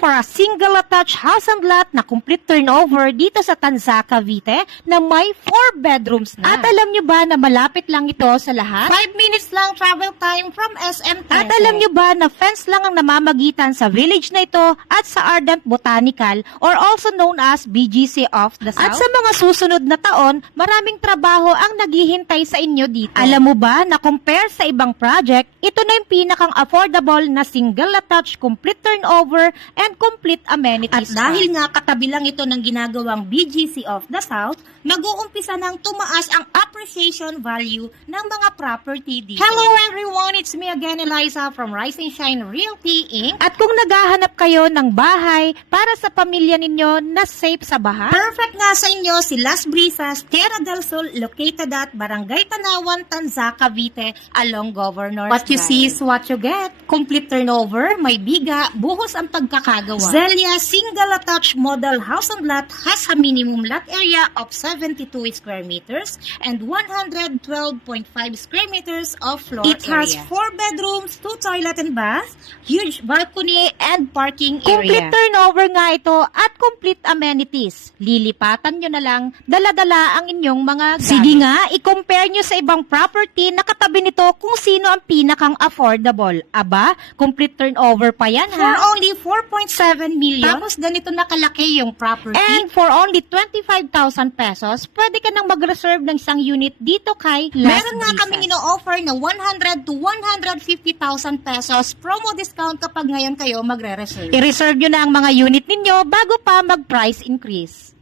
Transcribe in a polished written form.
for a single attached house and lot na complete turnover dito sa Tanza, Cavite na may 4 bedrooms na. At alam nyo ba na malapit lang ito sa lahat? 5 minutes lang travel time from SM Tete. At alam nyo ba na fence lang ang namamagitan sa village na ito at sa Ardent Botanical or also known as BGC of the South? At sa mga susunod na taon, maraming trabaho ang naghihintay sa inyo dito. Alam mo ba na compare sa ibang project, ito na yung pinakang affordable na single attached complete turnover and complete amenities. At dahil nga katabi lang ito ng ginagawang BGC of the South, mag-uumpisa nang tumaas ang appreciation value ng mga property dito. Hello everyone, it's me again, Eliza from Rise and Shine Realty Inc. At kung naghahanap kayo ng bahay para sa pamilya ninyo na safe sa baha, Perfect nga sa inyo si Las Brisas, Terra del Sol, located at Barangay Tanawan, Tanza, Cavite, along Governor's What you Drive. see is what you get. Complete turnover, may biga, buhos ang pagkakagawa. Zelia single attached model house and lot has a minimum lot area of 72 square meters and 112.5 square meters of floor It has area. 4 bedrooms, 2 toilet and bath, huge balcony and parking complete area. turnover nga ito at complete amenities. Lilipatan nyo na lang, dala-dala ang inyong mga gamit. Sige nga, i-compare nyo sa ibang property na katabi nito kung sino ang pinakang affordable. Aba, complete turnover pa yan For ha? only 4.7 million, tapos ganito nakalaki yung property. And for only 25,000 pesos, pwede ka nang mag-reserve ng isang unit dito kay Las Meron nga Brisas. kaming ino-offer na 100 to 150,000 pesos promo discount kapag ngayon kayo magre-reserve. I-reserve nyo na ang mga unit ninyo bago pa mag-price increase.